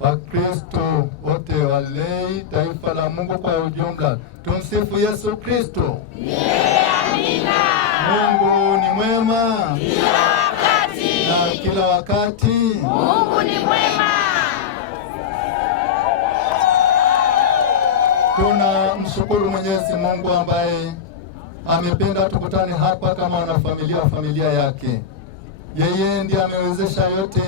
Wakristo wote, walei, taifa la Mungu kwa ujumla, tumsifu Yesu Kristo. Amina. Mungu ni mwema kila wakati. Na kila wakati Mungu ni mwema. Tunamshukuru Mwenyezi Mungu ambaye amependa tukutane hapa kama wanafamilia wa familia yake. Yeye ndiye amewezesha yote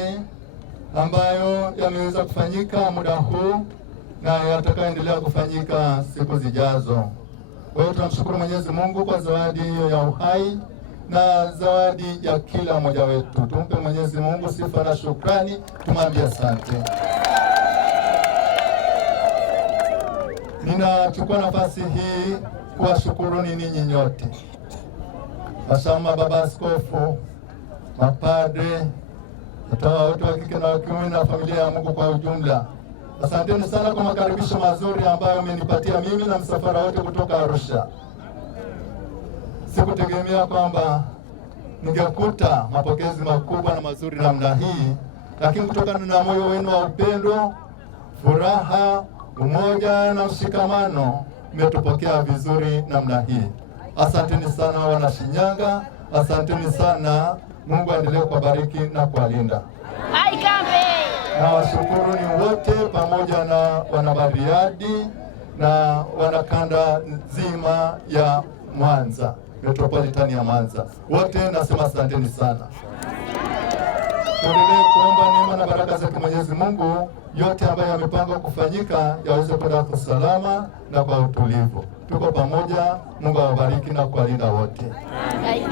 ambayo yameweza kufanyika muda huu na yatakayoendelea kufanyika siku zijazo. Kwa hiyo tunamshukuru Mwenyezi Mungu kwa zawadi hiyo ya uhai na zawadi ya kila mmoja wetu. Tumpe Mwenyezi Mungu sifa na shukrani, tumwambie asante. Ninachukua nafasi hii kuwashukuru ninyi nyote, mashamba, baba askofu, mapadre, watawa wote wa kike na wa kiume na familia ya Mungu kwa ujumla. Asanteni sana kwa makaribisho mazuri ambayo amenipatia mimi na msafara wote kutoka Arusha. Sikutegemea kwamba ningekuta mapokezi makubwa na mazuri namna hii, lakini kutokana na moyo wenu wa upendo, furaha, umoja na mshikamano, mmetupokea vizuri namna hii. Asanteni sana wana Shinyanga, asanteni sana. Mungu aendelee kuwabariki na kuwalinda. Na washukuru ni wote pamoja na wanabariadi na wanakanda nzima ya Mwanza, metropolitan ya Mwanza. Wote nasema asanteni sana. Tuendelee kuomba neema na baraka za Mwenyezi Mungu, yote ambayo yamepangwa kufanyika yaweze kwenda kwa salama na kwa utulivu. Tuko pamoja. Mungu awabariki na kuwalinda wote. Amen.